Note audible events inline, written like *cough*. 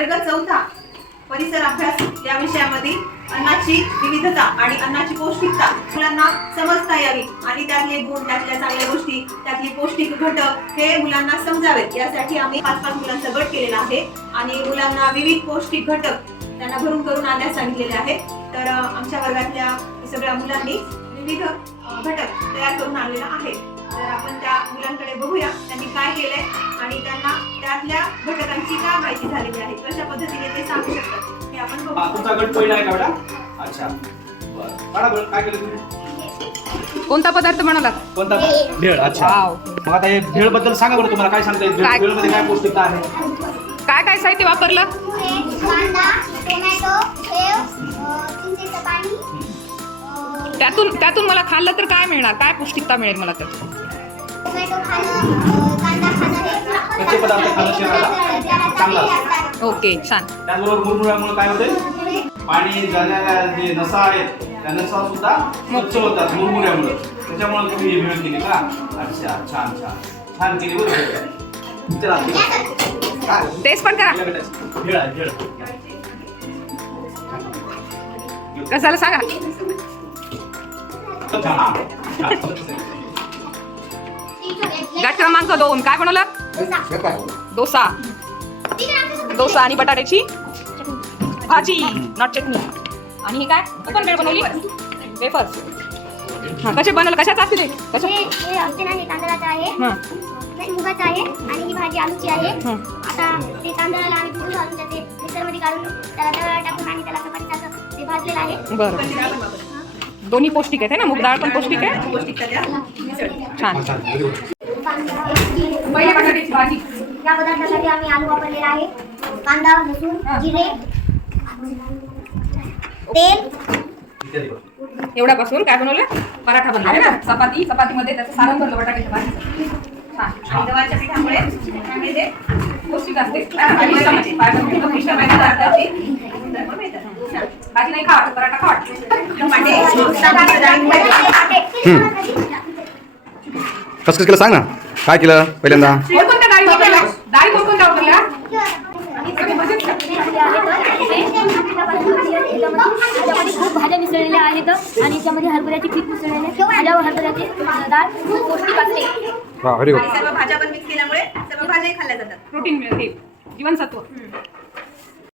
वर्ग चौथा परिसर अभ्यास या विषयामध्ये अन्नाची विविधता आणि अन्नाची पौष्टिकता मुलांना समजता यावी. आणि त्यातले गुण त्यातल्या चांगल्या गोष्टी त्यातले पौष्टिक घटक हे मुलांना समजावेत. यासाठी आम्ही पाच पाच मुलांचा गट केलेला आहे. आणि मुलांना विविध पौष्टिक घटक त्यांना भरून करून आणण्यास सांगितलेले आहे. तर आमच्या वर्गातल्या सगळ्या मुलांनी विविध घटक तयार करून आणलेला आहे. तर आपण त्या मुलांकडे बघूया त्यांनी काय केलंय आणि त्यांना माहिती झालेली आहे. कशा पद्धतीने ते सांगू शकतात. हे आपण बघू. तुमचा गट पहिला आहे का बेटा? अच्छा. बरं. काढा बरं. काय केलं तुम्ही? कोणता पदार्थ बनवला कोणता? भेळ. अच्छा. वाव. मग आता हे भेळबद्दल सांगा बरं तुम्हाला. काय सांगता येईल? काय? भेळमध्ये काय पौष्टिकता आहे? काय काय साहित्य वापरलं? कांदा टोमॅटो सेव अ, चिंचेचं पाणी अ, त्यातून त्यातून मला खाल्लं तर काय मिळणार? काय पौष्टिकता मिळेल मला त्यात? टोमॅटो खाणं अ, कांदा खाणं हे कच्चे पदार्थ खाणं शरीराला चांगलं. असतं. ओके छान. त्याचबरोबर मुरमुऱ्यामुळे काय होते पाणी जाण्याला जे नसा आहेत त्या नसा सुद्धा स्वच्छ होतात मुरमुऱ्यामुळे. त्याच्यामुळे तुम्ही ही भेळ केली का? अच्छा छान छान. छान केली बरं. चला? टेस्ट पण करा. कसाला सांगा. *laughs* गट क्रमांक दोन. काय बनवलं डोसा. डोसा आणि बटाट्याची भाजी नॉट चटणी आणि ही काय? तू पण वेळ बनवली? वेफर्स हा कसे बनवलं कशाचं असते ते? कशा हे असते ना तांदळाचं आहे. हां. नाही मुगाचं आहे आणि ही भाजी आलूची आहे. हं. आता ते तांदळाला आम्ही भिजून घालून त्याचे मिक्सरमध्ये काढून त्याला तव्यावर टाकून आणि त्याला ते भाजलेलं आहे. बरं. दोन्ही पौष्टिक आहेत है ना? मूग डाळ पण पौष्टिक आहे. छान. पहिले बटाट्याची भाजी. या पदार्थासाठी आम्ही आलू वापरलेला आहे. कांदा लसूण जिरे तेल. एवढ्यापासून काय बनवलं? पराठा बनला आहे ना? चपाती चपातीमध्ये त्याचं सारण भरलं बटाट्याच्या भाजीचं. आणि गव्हाच्या पिठामुळे पौष्टिक असते. भाजी नाही खा पराठा खा टमाटे कसं कसं केलं? सांग ना. काय केलं पहिल्यांदा? डाळी कोणकोणत्या वापरल्या त्याच्यामध्ये खूप भाज्या मिसळलेल्या आहेत आणि त्यामध्ये हरभऱ्याची पीठ मिसळलेले आहे भाज्या व हरभऱ्याची डाळ खूप पौष्टिक असते सर्व भाज्या पण मिक्स केल्यामुळे सर्व भाज्याही खाल्ल्या जातात. प्रोटीन मिळते जीवनसत्व.